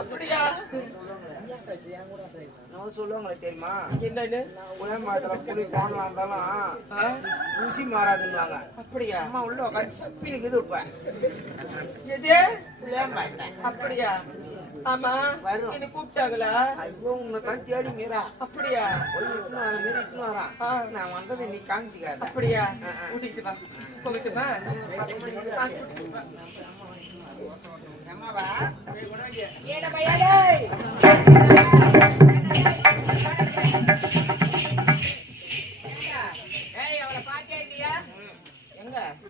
அப்படியா சொல்லுவாங்களே தெரியுமா? என்னன்னு புளிய மரத்துல புளி போனலாம் இருந்தாலும் ருசி மாறாதுன்னுவாங்க. அப்படியா? அம்மா உள்ள உட்காந்து சப்பினுக்குது இப்ப எது புளிய மரத்தை. அப்படியா? ஆமா என்ன கூப்பிட்டாங்களா? ஐயோ உன்னை தான் தேடி மீரா. அப்படியா? இட்டுன்னு வர மீறி இட்டுன்னு வரான். நான் வந்ததை நீ காமிச்சிக்காத. அப்படியா? கூட்டிட்டு வா போகட்டுமா? அம்மாவா ஏட பையாடே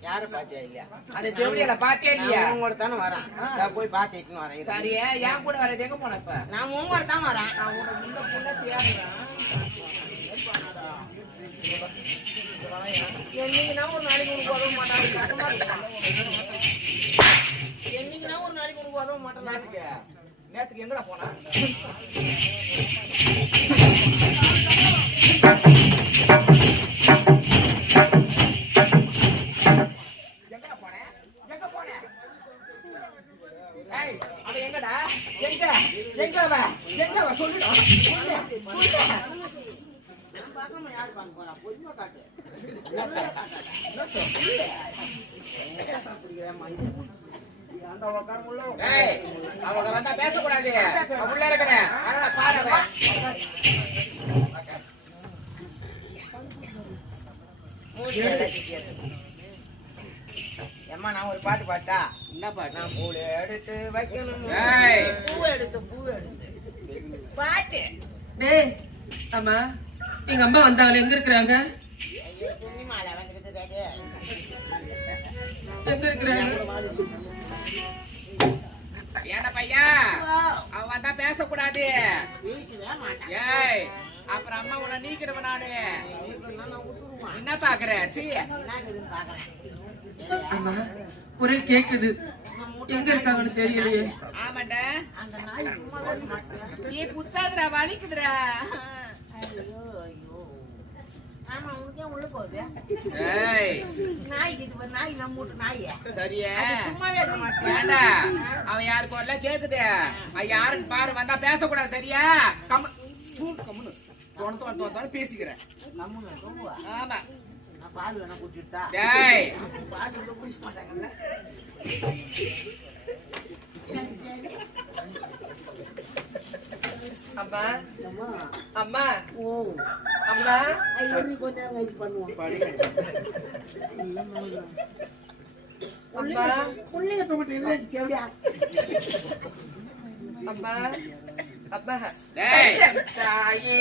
யாரு பாத்தியா இல்லையா? அந்த ஜோடியில பாத்தியா இல்லையா? உங்களோட தானே வரேன். நான் போய் பாத்துட்டு வரேன். சரியா? என் கூட வரது எங்க போன இப்ப? நான் உங்களோட தான் வரேன். நான் உன்னை முன்ன புள்ள தேடுறேன். என்னைக்குனா ஒரு நாளைக்கு உனக்கு உதவ மாட்டாங்க. என்னைக்குனா ஒரு நாளைக்கு உனக்கு உதவ மாட்டேன். நேத்துக்கு எங்கடா போனா? அவங்க வந்தா பேசக்கூடாது. உள்ள இருக்கிறேன் பாரு. ஏம்மா நான் ஒரு பாட்டு பாட்டா? என்ன பாட்டு? நான் பூ எடுத்து வைக்கணும். பூ எடுத்து பாட்டு. டேய் ஆமா எங்க அம்மா வந்தாங்க. எங்க இருக்கிறாங்க? ஐயோ சினிமால வந்துக்கிட்டு ரெடி. எங்க இருக்கிறாங்க? ஏடா பையா அவ வந்தா பேசக்கூடாது. பேசவே மாட்டான். ஏய் அப்புறம் அம்மா உன்னை நீக்கிறவன் நானு. என்ன பாக்குற? அம்மா குரல் கேக்குது. எங்க இருக்காங்கன்னு தெரியலையே. ஆமாண்டா நீ குத்தாதுடா வலிக்குதுடா. ஆமா உனக்கே உள்ள போகுது. ஏய் நாய் இது நாய் நம்ம வீட்டு நாய். சரியா? சும்மாவே இருக்க மாட்டேன். ஏண்டா அவன் யாரு குரல்ல கேக்குது. அவன் யாருன்னு பாரு. வந்தா பேசக்கூடாது. சரியா? கம்முனு தோணத்தோட பேசிக்கிறேன். ஆமா நான் பால் வேணா குடிச்சுட்டா? டேய் பால் குடிக்க மாட்டாங்கல்ல. அம்மா அம்மா அம்மா கொஞ்சம் வெயிட் பண்ணுவோம். அம்மா புள்ளைங்க தூங்கிட்டு கேவடியா? அம்மா அம்மா டேய் தாயே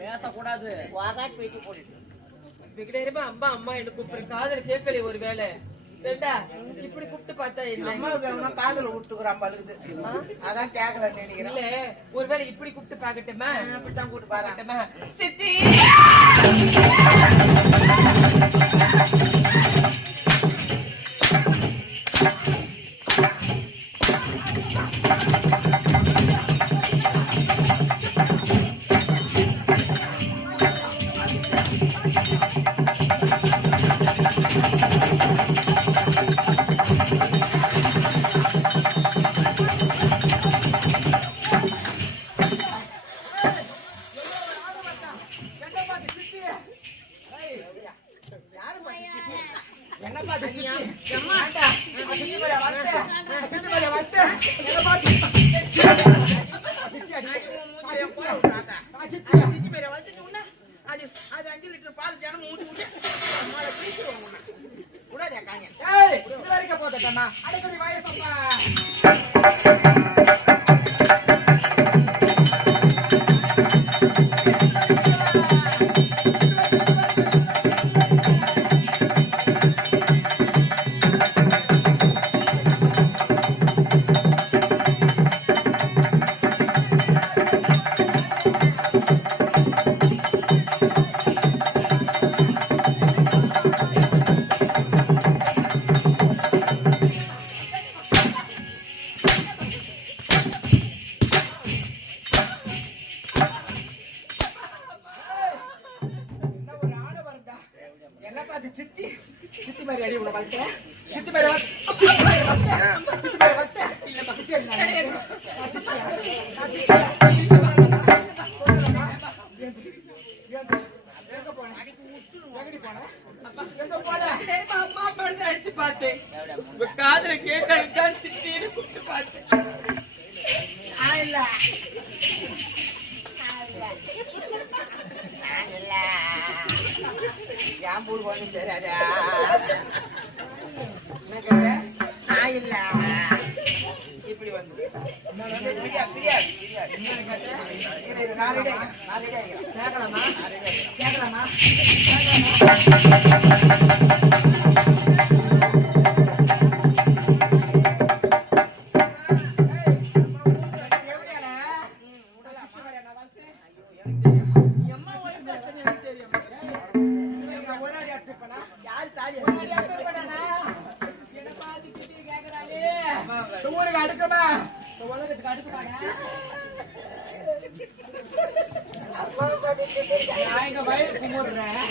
பேசக்கூடாது. அம்மா அம்மா என்ன கூப்பிடுற காதல கேட்கல. ஒரு வேலை இப்படி கூப்பிட்டு பார்த்தா இல்ல காதல விட்டுக்குறான் பழுகுது. அதான் கேட்கல நினைக்கிறேன். இல்ல ஒருவேளை இப்படி கூப்பிட்டு பாக்கட்டுமா? அப்படித்தான் கூப்பிட்டு பாக்கட்டுமா? சித்தி வந்து பிரியாணி பிரியாணி பிரியாணி நான் ரெடி ஆகிறேன் கேட்கலாமா கேட்கலாமா ஊருக்கு அடுக்கமா உலகத்துக்கு அடுக்குமாங்க நான் எங்க வயிறு கும்பிடுறேன்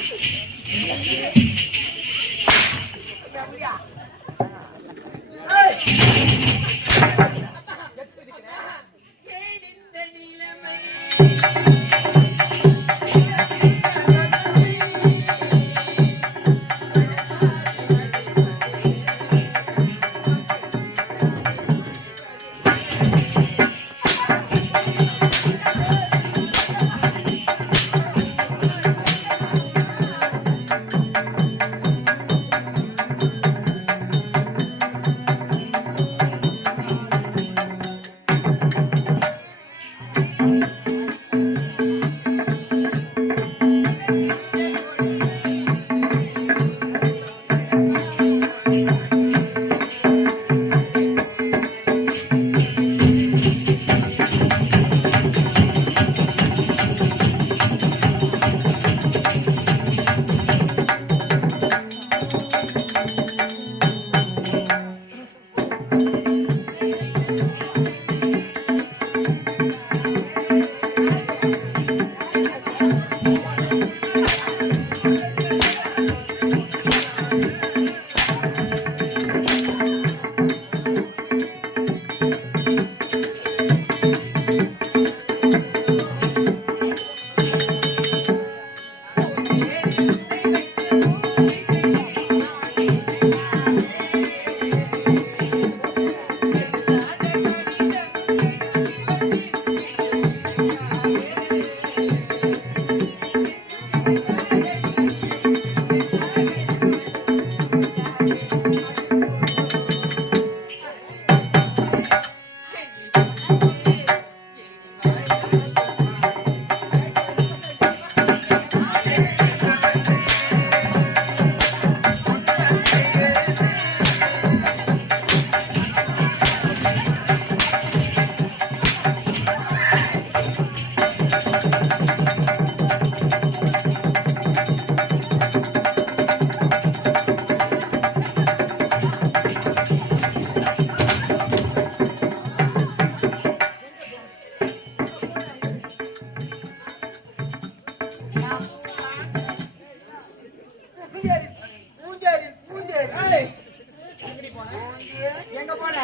எங்க போன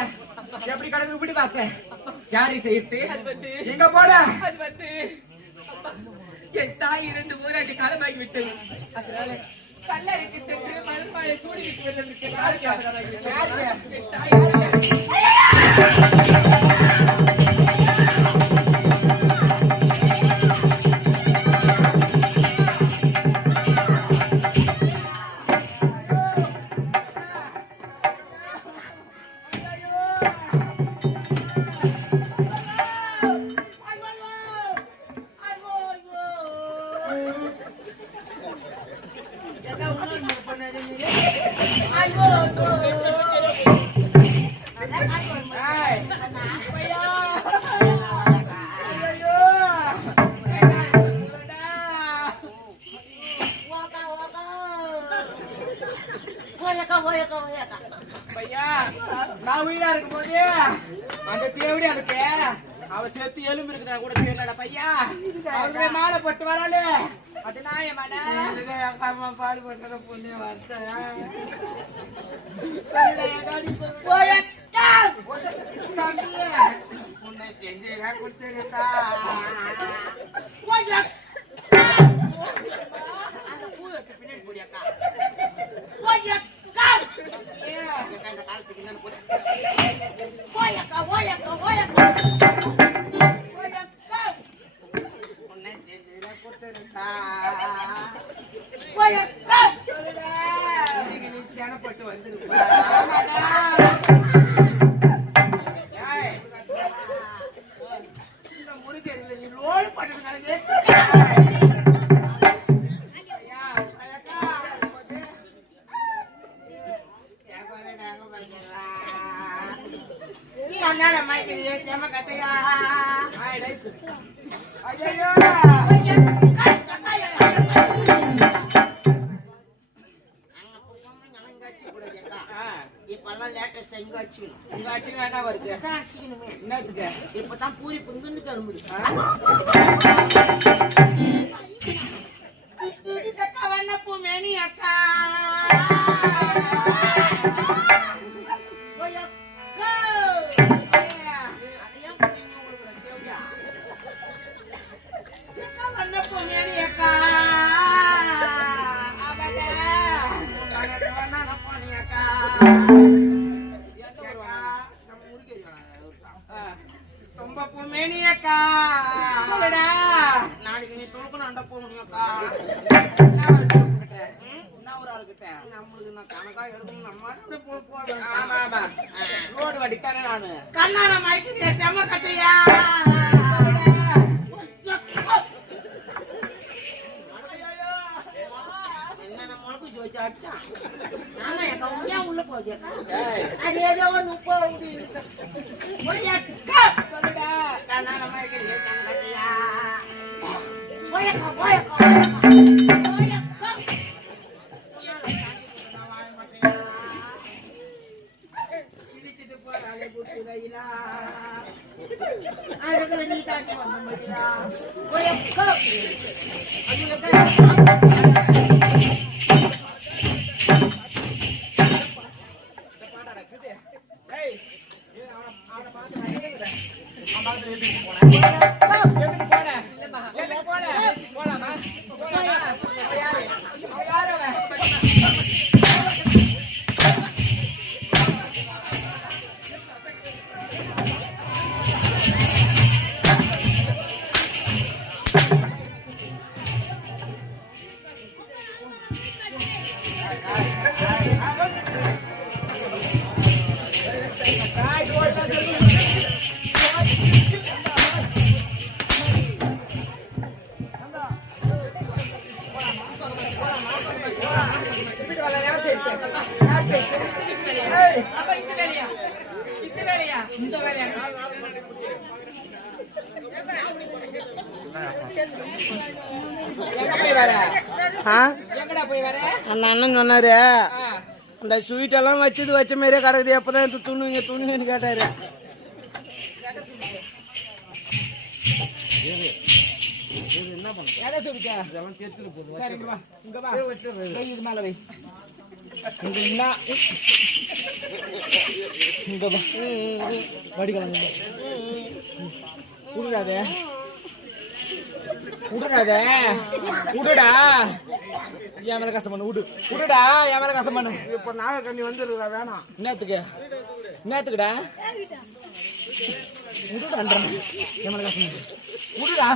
எப்படி கடந்து இப்படி பார்த்தேன் யாரி செய்யிட்டு எங்க போன அது வந்து என் தாய் இருந்து ஊராட்டி காலமாகி விட்டது. அதனால கல்லறைக்கு சென்று மலர்மாலை சூடிவிட்டு வந்திருக்கேன். என் தாய் பையா நான் உயிரா இருக்கும் போது அந்த தேவடி அதுக்கு அவ செத்து எலும்பு இருக்குதா கூட தெரியலடா பையா அவருடைய மாலை போட்டு வராளு அது நாயமான எங்க அம்மா பாடுபட்டத புண்ணியம் வந்த உன்னை செஞ்சா கொடுத்தா அந்த பூ எடுத்து பின்னாடி போடியாக்கா உன்னை செஞ்சா கொடுத்தா நீ சேனப்பட்டு வந்துருப்பா கண்ணால மைக்கிறியே செம கட்டையா ஐயோ இப்பெல்லாம் லேட்டஸ்ட் இங்க வச்சுக்கணும் உங்க அடிச்சு வேண்டாம் வருது வச்சுக்கணுமே என்னத்துக்கு இப்பதான் பூரி பொங்குன்னு கிளம்புது வண்ணப்பூ மேனி அக்கா வண்ணப்பூ மேனி அக்கா தொம்பப்பூ மேனி அக்கா சொல்லுடா நாளைக்கு நீ தூக்கணும் அண்ட போகணும் அக்கா என்ன ஒரு ஆளுக்கிட்ட நம்மளுக்கு நான் கணக்கா எடுக்கணும் நம்ம ஆமா ஆமா ரோடு வடித்தானே நானு கண்ணால மயக்கிறியா செம்ம கட்டையா என்ன முழப்பு ஜோச்சு அடிச்சான் ஆமா எங்க உண்மையா உள்ள போச்சு அது ஏதோ ஒண்ணு சொல்லுடா கண்ணால மயக்கிறியா செம்ம கட்டையா போயக்கா போயக்கா போயக்கா இடிச்சிட்டு போறாங்க குட்டி கையிலா அதுக்கு நீ தாண்டி வந்த மாதிரியா போயக்கா எங்கடா போய் வர அந்த அண்ணன் சொன்னாரு அந்த ஸ்வீட் எல்லாம் வச்சது வச்ச மாதிரியே கிடக்குது எப்பதான் துணுங்கன்னு கேட்டாரு என்ன விடுறாத விடுடா என் மேல கஷ்டம் பண்ணு விடுடா என் மேல கஷ்டம் பண்ணு இப்ப நாகக்கண்ணி வந்துருக்கா வேணாம் என்னத்துக்குடா விடுடான்ற என் மேல கஷ்டம் பண்ணு விடுடா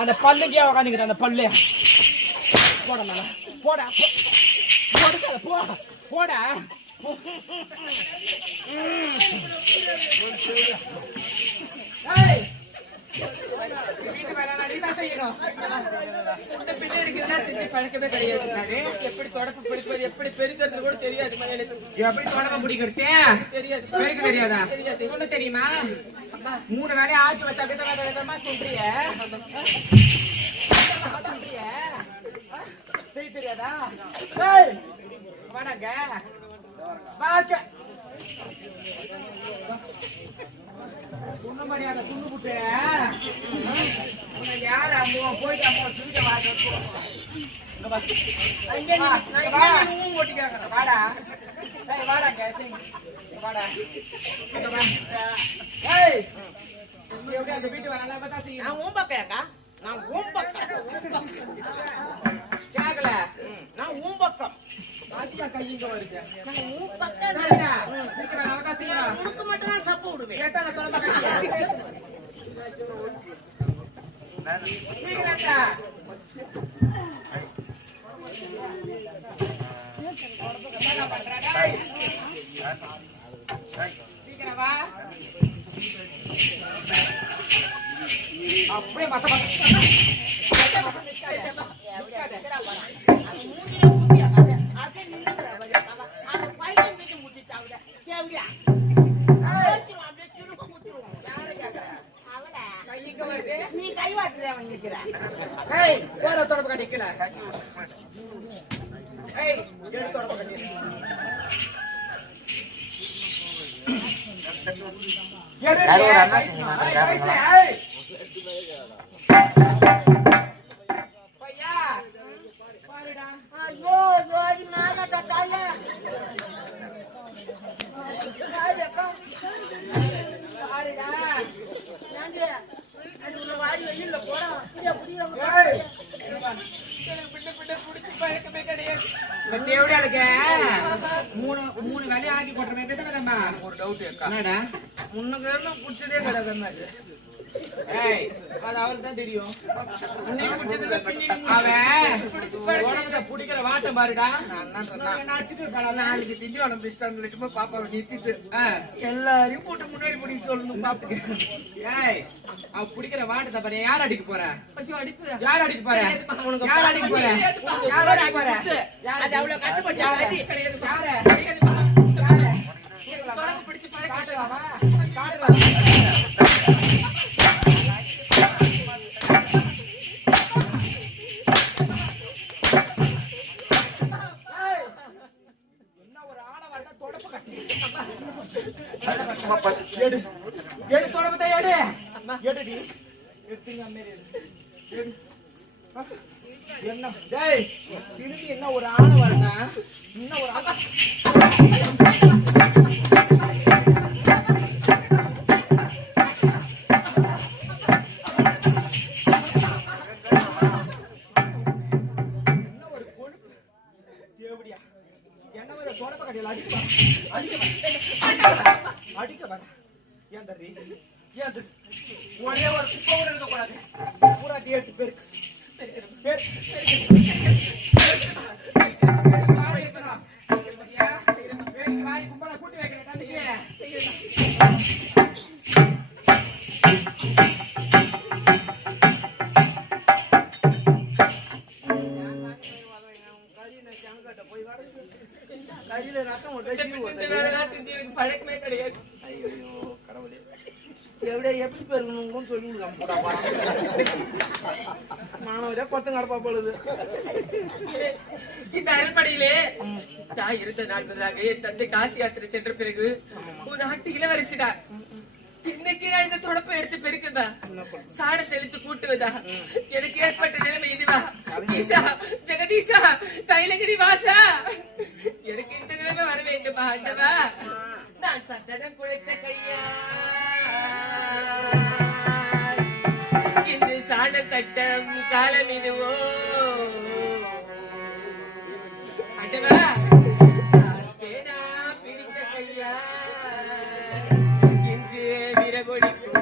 அந்த பல்லுக்கே உக்காந்துக்கிட்ட அந்த பல்லு போட மேல போடா போடா பழக்கமே கிடையாது எப்படி தொடக்க பிடிப்பது எப்படி பெருக்கிறது கூட தெரியாது எப்படி தொடக்க பிடிக்கிறது தெரியாது பெருக்க தெரியாதா தெரியாது சொல்ல தெரியுமா 3 வேலையை ஆக்கி வச்சா விதமா சொல்றிய செய்ய தெரியாதா வாடாங்க வாங்க சொன்ன மாதிரியான துண்ணு புட்டு யார் அம்மா போயிட்டு அம்மா சுருக்க வாடா வாடா வாடா அந்த வீட்டு வரலாம் பார்த்தா நான் உன் பக்கம் நான் உன் பக்கம் கேக்கல நான் உன் பக்கம் பாத்தியா கையிங்க வருது நான் உன் பக்கம் உனக்கு மட்டும் தான் சப்பு விடுவேன் சீக்கிரம் வா அப்படியே மத்த நீ கை வாட்டுல நிக்கிற போற தொடப்பு கட்டிக்கல தொடப்பு கட்டி வாடி வெளியில போறோம் பழக்கமே கிடையாது. மூணு வேலையை ஆக்கி போட்டுறேன். ஒரு டவுட் என்னடா முன்னுக்கு பிடிச்சதே கிடையாது. அது அவருக்கு தான் தெரியும். அவன் பிடிக்கிற வாட்டம் பாருடா. நாளைக்கு திண்டிவனம் பஸ் ஸ்டாண்ட்ல பாப்பாவை நிறுத்திட்டு எல்லாரையும் போட்டு முன்னாடி பிடிக்க சொல்லணும். பாத்துக்க அவ பிடிக்கிற வாட்டத்தை பாரு. யார் அடிக்க போற? யார் அடிக்க போற? யார் அடிக்க போற? யார் அடிக்க போற? அது அவ்வளவு கஷ்டப்பட்டு பிடிச்சு பழக்கம் என்ன ஒரு ஆணை வரனா இன்னும் ஒரு கொழுப்பு தேவடியா என்ன ஒரு தொடப்ப கடையில் அடிக்க வர ஏன் தர்றி ஏன் ஒரே ஒரு குப்பை கூட இருக்கக்கூடாது. பூரா 8 பேருக்கு கும்பலா கூட்டி வைக்கிறேன். கையில ரத்தம் பழக்கமே கிடையாது. எப்படி பெருகணும் சொல்லிருக்கான். மாணவரே கொத்தம் கடப்பா போடுது. இந்த அரண்மனையிலே தாய் இருந்த நாள் முதலாக என் தந்தை காசி யாத்திரை சென்ற பிறகு ஒரு நாட்டு இளவரசிடா. இன்னைக்கு நான் இந்த தொடப்பை எடுத்து பெருக்குதா, சாண தெளித்து கூட்டுவதா, எனக்கு ஏற்பட்ட நிலைமை இதுவா? ஈசா, ஜெகதீசா, கைலகிரி வாசா, எனக்கு இந்த நிலைமை வர வேண்டுமா ஆண்டவா? நான் சந்தனம் குழைத்த கையா இன்று சாண தட்டம் காலம் இதுவோ ஆண்டவா? நான் பேனா பிடித்த கையா இன்று விரகொடிக்கோ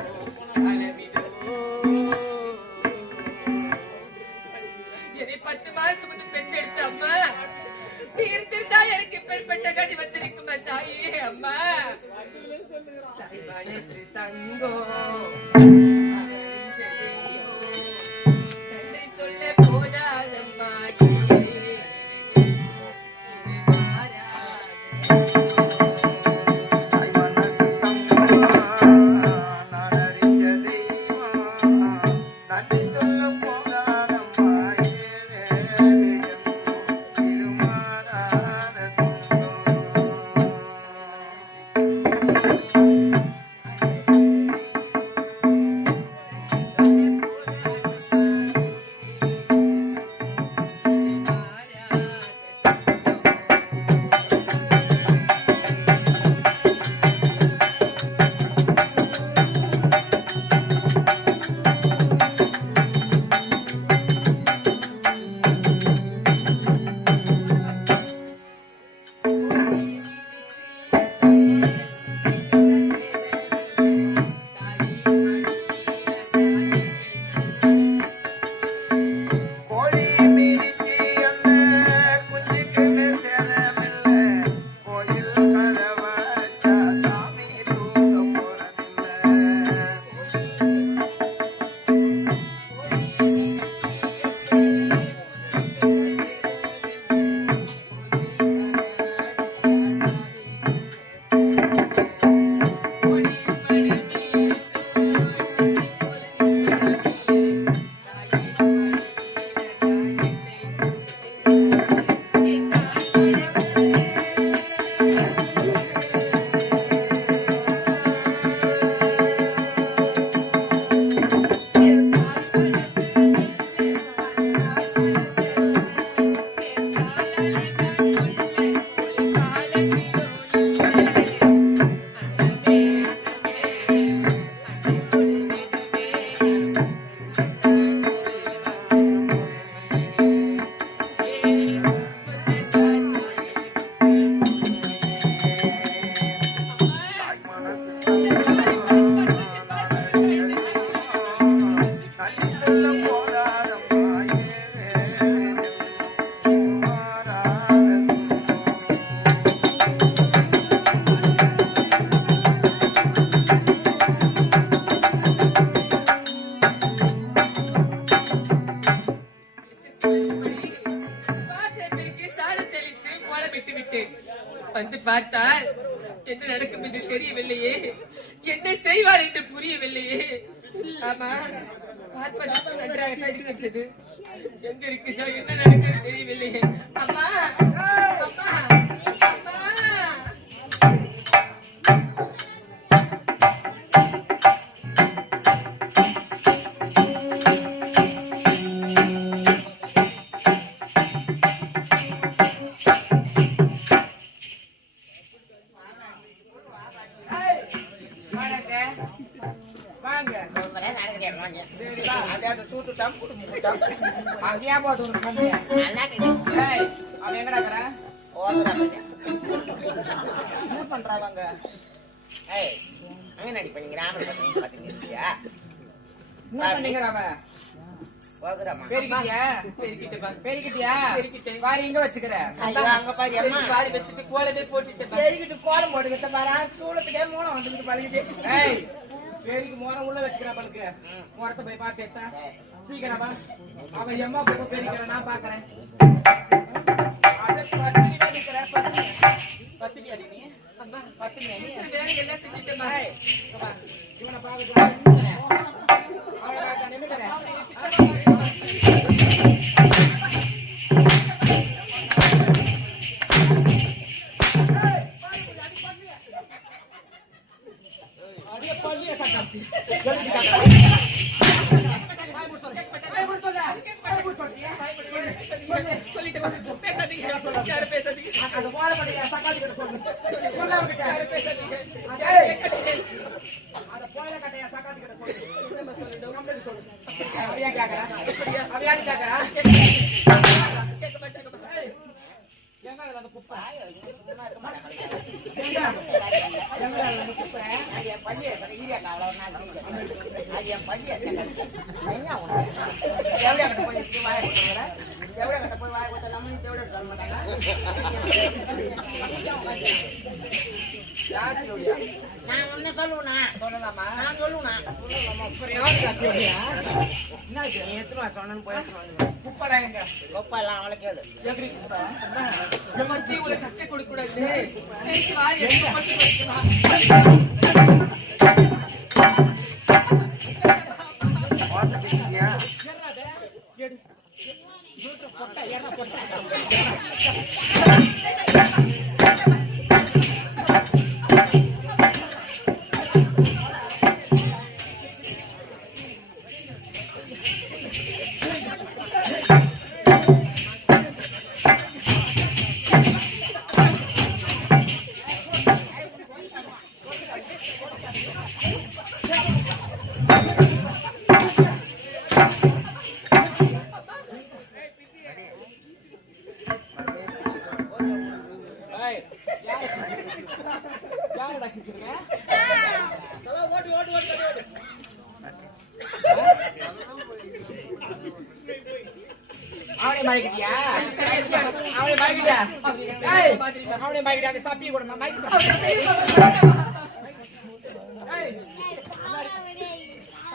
அளவிதோ. என்னை 10 மாதம் சுமந்து பெற்றெடுத்த அம்மா தீர்த்திருந்தா எனக்கு பெற்பட்ட கதி வந்திருக்கும் தாயே. அம்மா தாய் மனசு தங்கோ தந்தை சொல்ல போதாதம்மா என்ன நடக்கும் என்று தெரியவில்லையே, என்ன செய்வார் என்று புரியவில்லையே. ஆமா, பார்ப்பதற்கு நன்றாகத்தான் இருக்கின்றது. எங்க இருக்கு என்ன நடக்குன்னு தெரியவில்லையே. அம்மா அம்மா அம்மா. என்ன பண்றாங்க? அங்க நடி பண்ணீங்க பாத்தீங்க. கோலம் போட்டுக்கிட்ட பாரு, சூளத்துக்கே மூலம் வந்துக்கிட்டு பழகுது. பேருக்கு மோன உள்ள வச்சுக்கிறா பழுக்க மோரத்தை போய் பார்த்தேட்டா சீக்கிரமா அவன் எம்மா பக்கம் பெரிக்கிறேன் நான் பாக்குறேன். பத்தினி அடி நீ பத்தினி அடி வேற எல்லாம் செஞ்சுட்டேன். இவனை பாக்குறேன் அவனை நின்னுக்கிறேன். நான் ஒண்ணு சொல்லுவேனா? சொல்லலாமா? நான் சொல்லுவேனா? எத்தனை சொன்னு போய் குப்படா எங்க கொப்பா எல்லாம் அவளை கேளு. எப்படி குப்பை உங்களை கஷ்டம் கொடுக்க கூடாது. அவனை மாறிக்கிட்டியா அவனை மாறிக்கிட்டா சாப்பிய கூட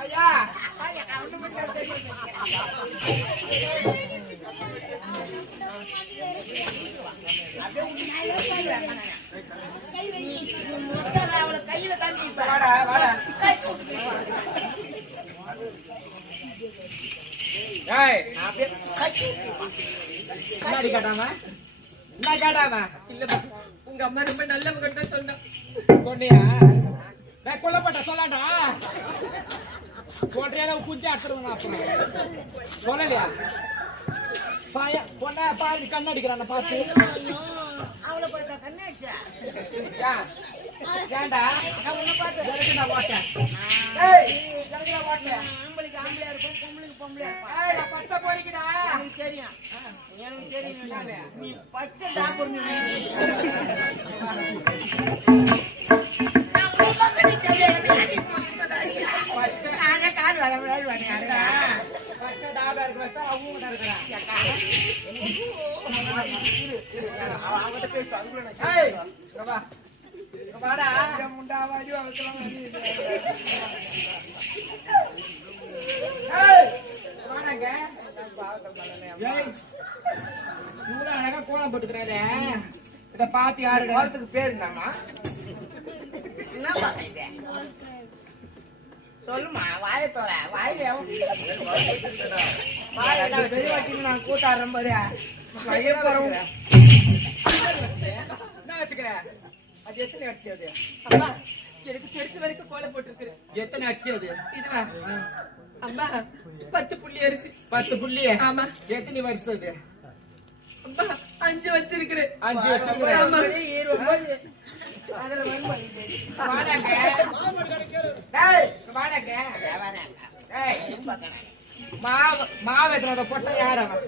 ஐயா கையில தண்ணி வாடா வாடா என்ன கேட்டாம இல்ல உங்க அம்மா ரொம்ப நல்லவங்க தான் சொன்னா. சொன்னியா கொல்லப்பட்ட சொல்லாண்டா சொல்றியா குஞ்சு அட்டுருவேன் அப்புறம் சொல்லலையா பொண்ணா பாரு கண்ணடிக்கிறான் பார்த்து அவளை போய் கண்ணாடிச்சா ஏண்டா உன்னை பார்த்து நான் ஓட்டேன் ஆம்பளைக்கு ஆம்பளையா இருக்கும், பொம்பளைக்கு பொம்பளையா நான் பச்சை போறிக்கிடா எனக்கு தெரியும். எனக்கு தெரியும் நீ பச்சை டாக்டர் கால் வர பச்சை டாபா இருக்கு வச்சா அவங்க இருக்கிறான் அவங்ககிட்ட பேசு. அதுக்குள்ள வாடா முண்டாவாடி வாடாங்க அழகா கோலம் போட்டுக்கிறாரு. இத பாத்து யாரு கோலத்துக்கு பேர் இருந்தாமா? என்ன பாக்குறீங்க சொல்லுமா வாயை தோற வாயில வாயில பெரியவாட்டின்னு நான் கூத்தாடுறேன் பாரு வழியே போறவங்க என்ன வச்சுக்கிறேன் அது எத்தனை அடிச்சு அது அம்மா எனக்கு தெரிஞ்ச வரைக்கும் கோலம் போட்டிருக்கிறேன். எத்தனை அடிச்சு அது இதுவா அம்மா 10 புள்ளி அரிசி 10 புள்ளி ஆமா எத்தனை வருஷம் அது அம்மா 5 வச்சிருக்கிறேன் 5 வச்சிருக்கிறேன் ஆமா அதுல வந்து வாடாங்க டேய் வாடாங்க ஏய் மாவு எத்தனை போட்ட யார் அவன்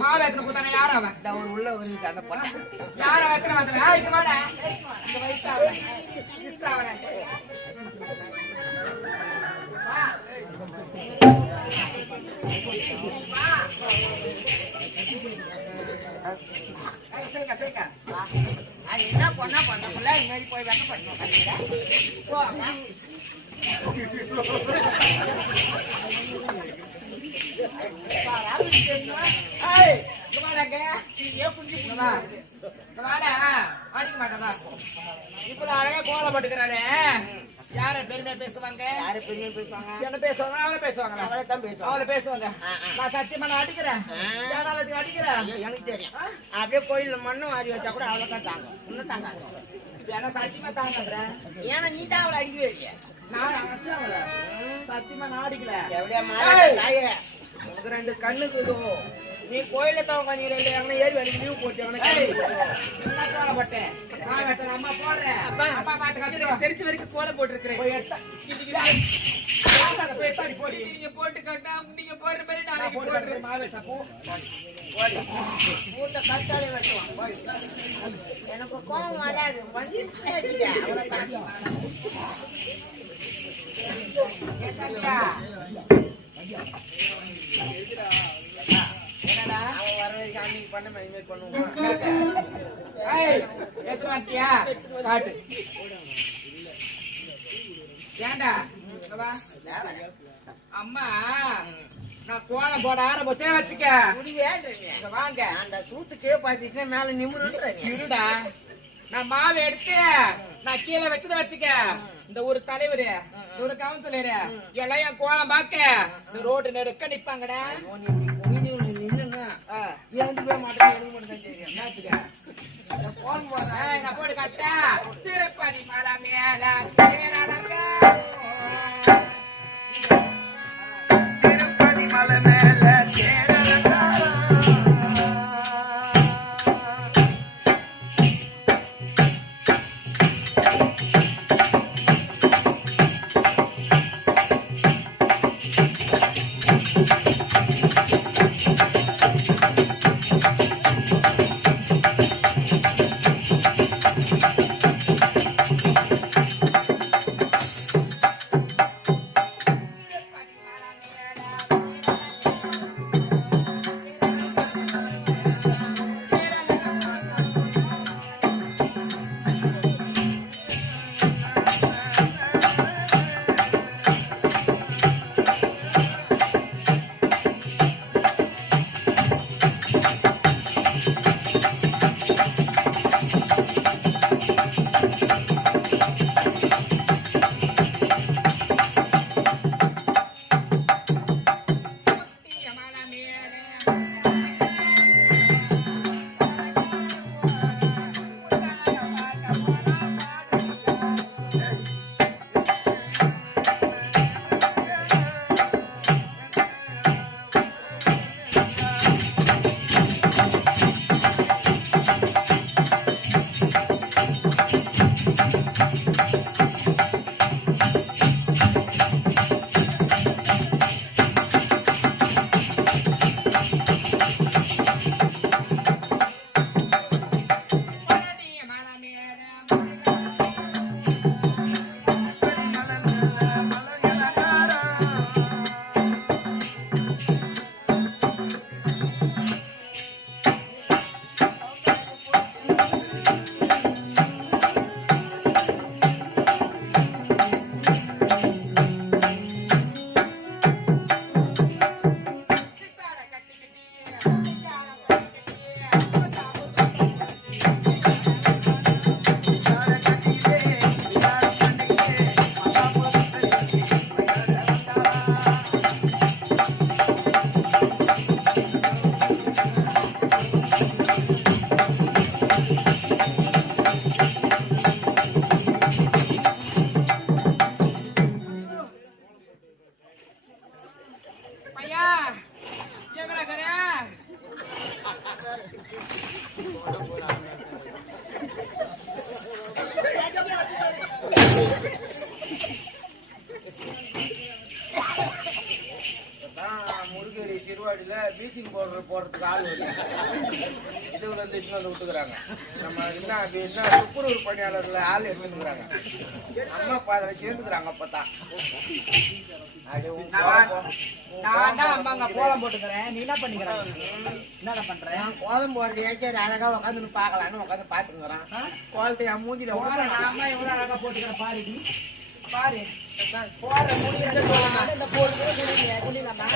மாவு எத்தனை போட்டானே யார் அவன் இந்த ஒரு உள்ள ஒரு கண்ணை போட்டேன் யார் அவன் எத்தனை வந்து ஏய் இங்க வாடா இந்த வயசு அவன் என்ன பண்ண பண்ணக்குள்ள இது மாதிரி போய் வெக்க பண்ணணும் போ அடிக்க மாட்டா இப்ப அழகா கோலம் போட்டுக்கிறானே யார பெருமையா பேசுவாங்க யாரு பெருமையா பேசுவாங்க என்ன பேசுவாங்க அவளை பேசுவாங்க அவளை தான் பேசுவாங்க அவளை பேசுவாங்க நான் சத்தியமா நான் அடிக்கிறேன் அடிக்கிறேன் ஐயோ, எனக்கு தெரியும் அப்படியே கோயில்ல மண்ணும் வாரி வச்சா கூட அவ்வளவுதான் தாங்கும் இன்னும் தாங்காது ஏன்னா சத்தியமா தாங்கன்றேன் ஏன்னா நீ தான் அவளை அடிக்கவே இல்லையா நான் அடிச்சேன் அவளை. சத்தியமா நான் அடிக்கல எவ்வளோ மாறே தாயே உனக்கு 2 கண்ணுக்கு இதுவும் நீ கோயில தான் உட்காந்து 2 எவனை ஏறி வரைக்கும் லீவ் போட்டு எவனை என்ன கோலப்பட்டேன் நான் வெட்டுறேன், அம்மா போடுறேன் அப்பா அப்பா பாத்து எனக்கு கத்துறோம் தெரிஞ்ச வரைக்கும் கோலம் போட்டிருக்கிறேன். போய் எடுத்தா போய் எடுத்தாடி போடி நீங்க போட்டு காட்டா நீங்க போடுற மாதிரி நான் நாளைக்கு போட்டு போடுறேன். மாவே தப்பு மூத்த கத்தாலே வெட்டுவான் எனக்கு கோபம் வராது வந்துச்சுன்னு வச்சுக்க அவ்வளோதான் என்னடா அவன் வர வரைக்கும் அன்னைக்கு பண்ண மாதிரி பண்ணுவான் ஏய் எத்தனை வாட்டியா காட்டு ஏண்டா இங்க வா. அம்மா நான் கோலம் போட ஆரம்பிச்சேன் வச்சுக்க முடிவேன்றீங்க இங்க வாங்க அந்த சூத்து கீழே பார்த்துச்சுன்னா மேல நிமிடுன்றீங்க இருடா நான் மாவை எடுத்து நான் கீழே வச்சத வச்சுக்க இந்த ஒரு தலைவரு ஒரு கவுன்சிலரு எல்லாம் என் கோலம் பாக்க இந்த ரோடு நெருக்க நிப்பாங்கடா நின்னுன்னா ஏந்துக்கவே மாட்டேன் எனக்கு மட்டும் தான் தெரியும் என்னத்துக்கு? போன் போடுறேன் ஏய், நான் போட்டு காட்டா திருப்பதி மலை மேல திருப்பதி மலை மேல தேரலங்காரம் சிறுவாடியில பீச்சிங் பவுடர் போடுறதுக்கு ஆள் வருது. இதுல வந்து இன்னும் வந்து விட்டுக்கிறாங்க. நம்ம என்ன துப்புரவு பணியாளர்ல ஆள் எடுத்துக்கிறாங்க. அம்மா பாதில சேர்ந்துக்கிறாங்க. அப்பதான் அம்மாங்க கோலம் போட்டுக்கிறேன். நீ என்ன பண்ணிக்கிற? என்ன பண்ற? கோலம் போடுறியா? சரி, அழகா உட்காந்து பாக்கலான்னு உட்காந்து பாத்துக்கிறான். கோலத்தை என் மூஞ்சில அம்மா எவ்வளவு அழகா போட்டுக்கிறேன் பாரு. பாரு போடுற முடியல இந்த போடுற குடிலாமா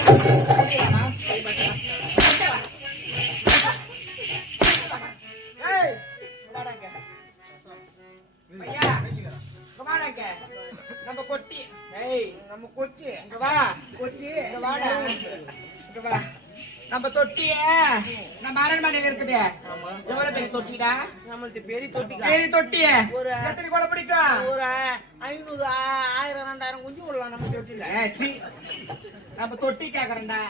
நம்ம கொட்டி நம்ம கொட்டி இங்க வா கொட்டி இங்க வாடா இங்க வா நம்ம தொட்டிய நம்ம அரண்மனையில இருக்குது. எவ்வளவு பெரிய தொட்டிடா? நம்மளுக்கு பெரிய தொட்டி. பெரிய தொட்டிய ஒரு எத்தனை கூட பிடிக்கும்? ஒரு 500 1000 2000 குஞ்சு விடலாம் நம்ம தொட்டில. நம்ம தொட்டி கேக்குறேன்டா.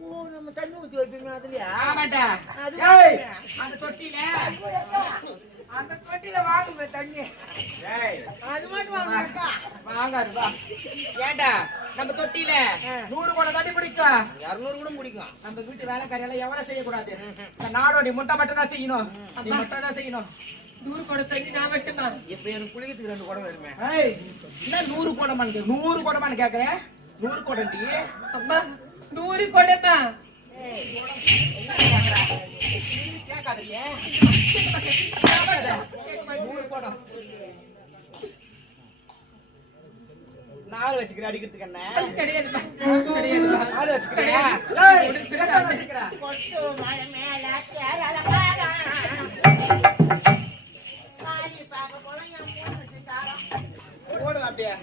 ஓ, நம்ம தண்ணி ஊத்தி வைப்பீங்க அதுலயா? ஆமாட்டா. அந்த தொட்டில வாங்குவே தண்ணி. அது மட்டும் வாங்கக்கா. வாங்காது வா. ஏண்டா நம்ம தொட்டில 100 கூட தண்ணி பிடிக்கும். 200 கூட பிடிக்கும். நம்ம வீட்டு வேலைக்காரியெல்லாம் எவ்வளவு செய்யக்கூடாது. இந்த நாடோடி முட்டை மட்டும் தான் செய்யணும். நீ முட்டை தான் செய்யணும். 100 கூட தண்ணி நான் மட்டுமா? இப்ப எனக்கு குளிக்கிறதுக்கு 2 குடம் வேணுமே. என்ன 100 குடமான்னு 100 குடமான்னு கேக்குறேன். 100 குடண்டி அம்மா 100 குடமா? கேட்காதீங்க. 100 குடம் நாலு வச்சுக்கிறேன் அடிக்கிறதுக்கு. என்ன கிடையாதுமா, கிடையாதுமா. நாலு வச்சுக்கிறேன். போடுங்க அப்படியே.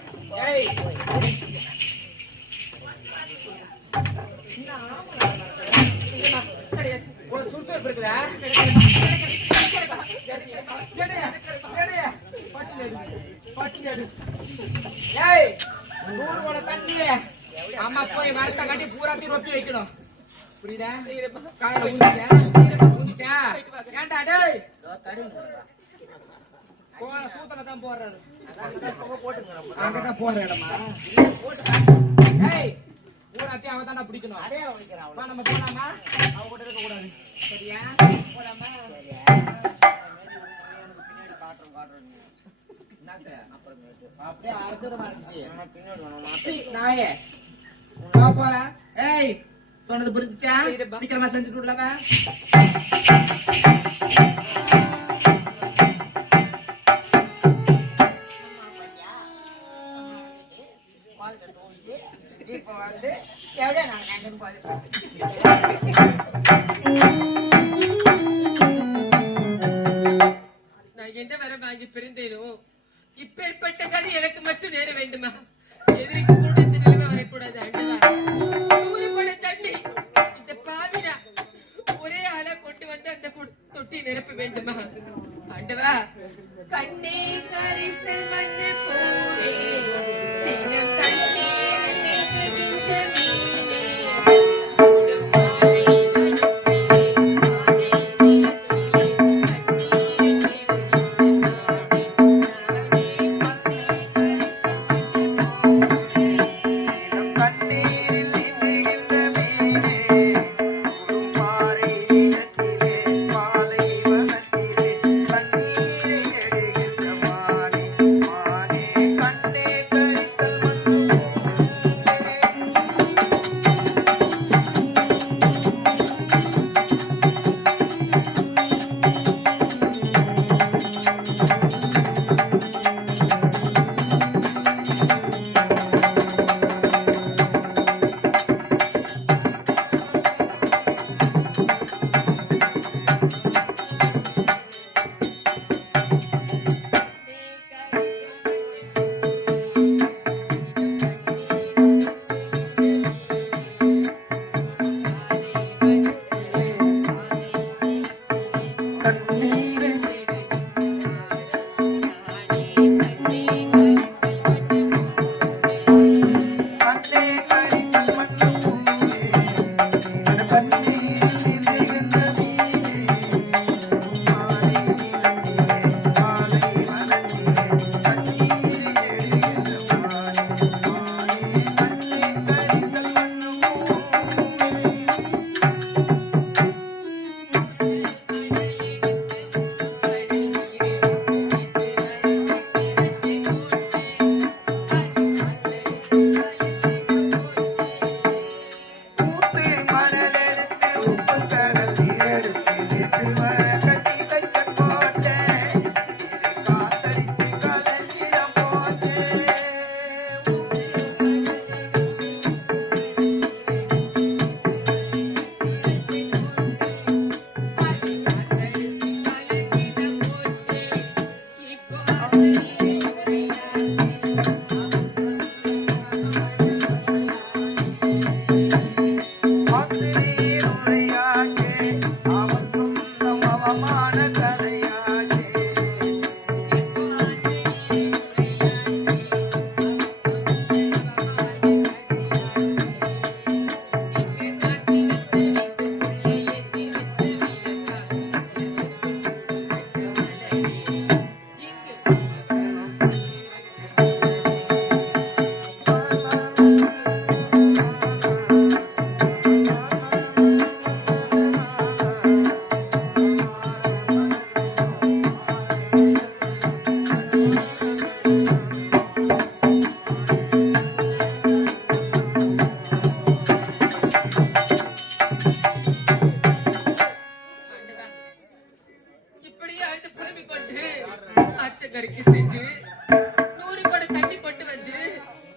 ஒரு சுறுசுறுப்பு இருக்குதா? ஏய் 100 கூட தண்ணி அம்மா போய் வரட்ட கட்டி பூராத்தி ரொட்டி வைக்கணும். புரியுதா? காயில ஊந்துச்சா? ஏண்டா டேய் போற சூத்தல தான் போடுறாரு. அங்கதான் போற இடமா? ஏய் பூராத்தி அவன் தானே பிடிக்கணும். அடையாளம் வைக்கிறான். நம்ம போலாமா? அவ கூட இருக்க கூடாது. சரியா? போலாமா? பின்னாடி காட்டுறோம். அப்படியே அறுத்துறமா இருந்துச்சு. பின்னாடி வேணும் நாயே போல. ஏய் சொன்னது புரிஞ்சுச்சா? சீக்கிரமா செஞ்சுட்டு விடலாமா? இப்ப வந்து எவ்வளவு நான் என்ன வர வாங்கி பிறந்தேனோ இப்பேற்பட்ட கதை எனக்கு மட்டும் நேர வேண்டுமா? எதிர்க்கு கூட இந்த நிலைமை வரக்கூடாது. ஆண்டவா 100 குடம் தண்ணி இந்த பாவினா ஒரே ஆளா கொண்டு வந்து அந்த தொட்டி நிரப்ப வேண்டுமா? ஆண்டவா கண்ணே கரிசல் மண்ணு போவே தினம் தண்ணீரில் நெஞ்சுகின்ற மீனே சுடும் மாலை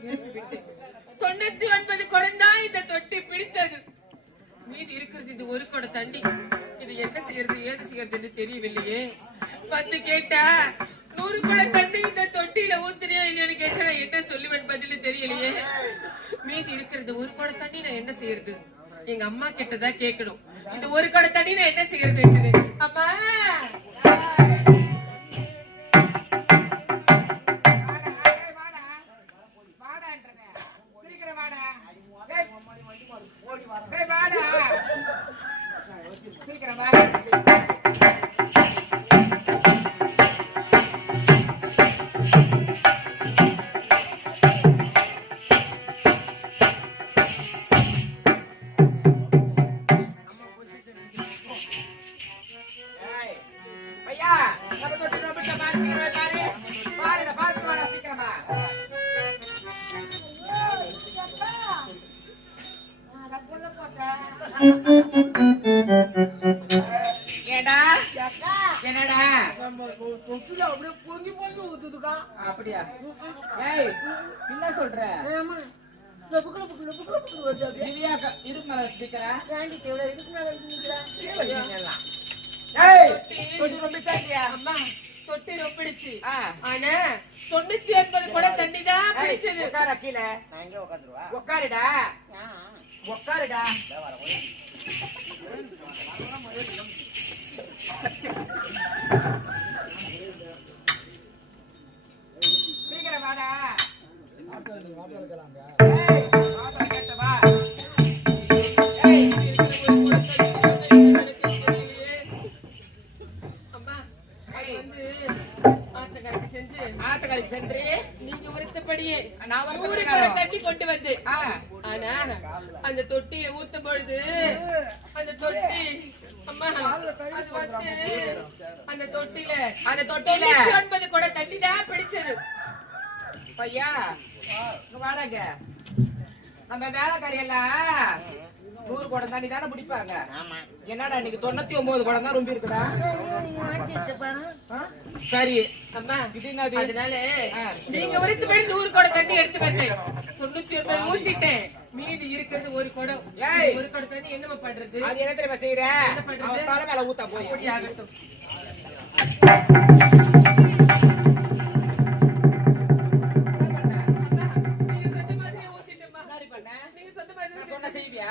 விருப்பி விட்டு 99 குடம் தான் இந்த தொட்டி பிடித்தது. மீதி இருக்கிறது இது ஒரு குடம் தண்ணி. இது என்ன செய்யறது ஏது செய்யறதுன்னு தெரியவில்லையே. வந்து கேட்டா 100 குடம் தண்ணி இந்த தொட்டியில ஊத்துறியா இல்லையான்னு கேட்டா என்ன சொல்லுவேன் பதில் தெரியலையே. மீதி இருக்கிறது ஒரு குடம் தண்ணி நான் என்ன செய்யறது? எங்க அம்மா கிட்டதான் கேட்கணும். இந்த ஒரு குடம் தண்ணி நான் என்ன செய்யறது? அம்மா அப்படியா? என்ன சொல்ற? தொட்டி ரொம்பிடுச்சு. ஆனா 99 குடம் தண்ணி தான் பிடிச்சது. கீழே நான் எங்க உட்காந்துருவா? உட்காருடா உட்காருடா. சீக்கிரம் வாடா. ஆத்தக்கரைக்கு சென்று நீங்க உரைத்தபடியே நான் 100 குடம் தண்ணி கொண்டு வந்து ஆனா அந்த தொட்டியை ஊத்தும் பொழுது அந்த தொட்டி அம்மா அது வந்து அந்த தொட்டில 99 குடம் தண்ணி தான் பிடிச்சது. பையா வாடகை நம்ம வேலைக்காரி எல்லாம் 100 குடம் தண்ணி தானே பிடிப்பாங்க. என்னடா இன்னைக்கு 99 குடம் தான் ரொம்ப இருக்குதா? சரி அம்மா இது என்னது? அதனால நீங்க உரைத்தபடி 100 குடம் தண்ணி எடுத்து வந்தேன். 99 ஊத்திட்டேன். மீதி இருக்கிறது ஒரு குடம். ஒரு குடம் தண்ணி என்னமா பண்றது? அது என்ன தெரியுமா செய்யறேன்? தலை மேல ஊத்தா போய் அப்படி ஆகட்டும். சொன்ன செய்வியா?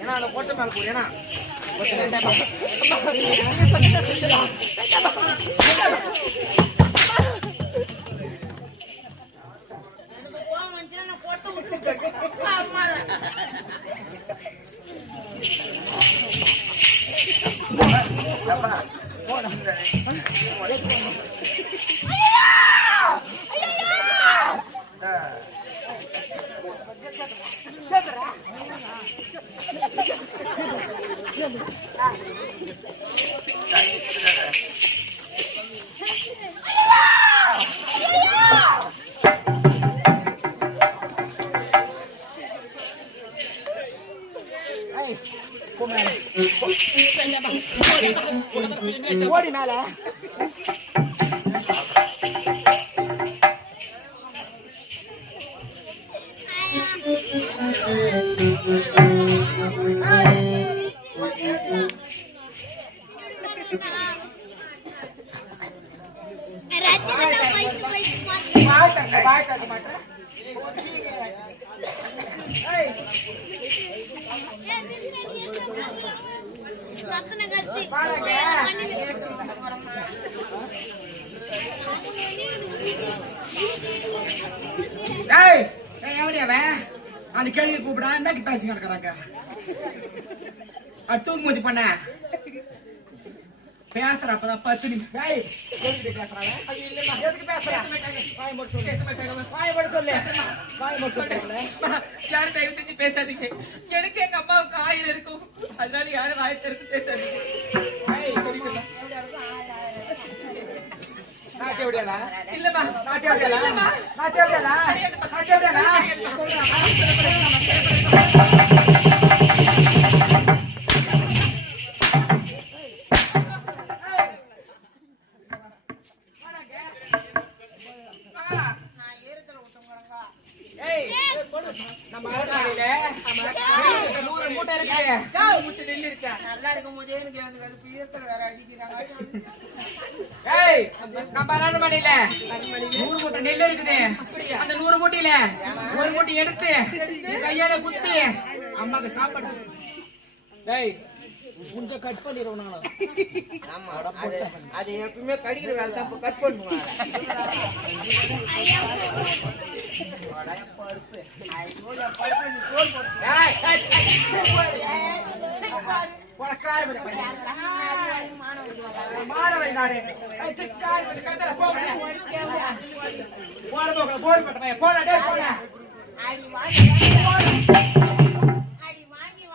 ஏன்னா அந்த போட்ட மேல போடு. ஏன்னா ஓடி மேல அவன் அந்த கேள்வி கூப்பிடா என்ன பேசி கிடக்குறாங்க தூக்கு மூச்சு பண்ண பேசுற அப்பதான் 10 நிமிஷம் பேசுறாங்க அது இல்லம்மா. எதுக்கு பேசுற வாய் மட்டும் சொல்லு வாய் மட்டும் சொல்லு வாய் மட்டும் சொல்லு யாரும் தயவு செஞ்சு பேசாதீங்க. எனக்கு எங்க அம்மாவுக்கு ஆயில் இருக்கும், அதனால யாரும் வாய் திறந்து பேசாதீங்க. நாட்டை விடியலா இல்லம்மா, நாட்டை விடியலா இல்லம்மா. நாட்டை விடியலா நாட்டை விடியலா நம்ம அரண்மனையில 100 மூட்டை இருக்கு. முட்டை நெல் இருக்கா? நல்லா இருக்கும் போதே எனக்கு அந்த கருப்பு ஈரத்துல வேற அடிக்கிறாங்க. ஏய் நம்ம அரண்மனையில 100 மூட்டை நெல் இருக்குது. அந்த 100 மூட்டையில ஒரு மூட்டை எடுத்து கையால குத்தி அம்மாக்கு சாப்பாடு. டேய் கொஞ்ச கட் பண்ணிடுவோம் நானும். ஆமா அது எப்பவுமே கடிக்கிற வேலை தான் கட் பண்ணுவாங்க. போட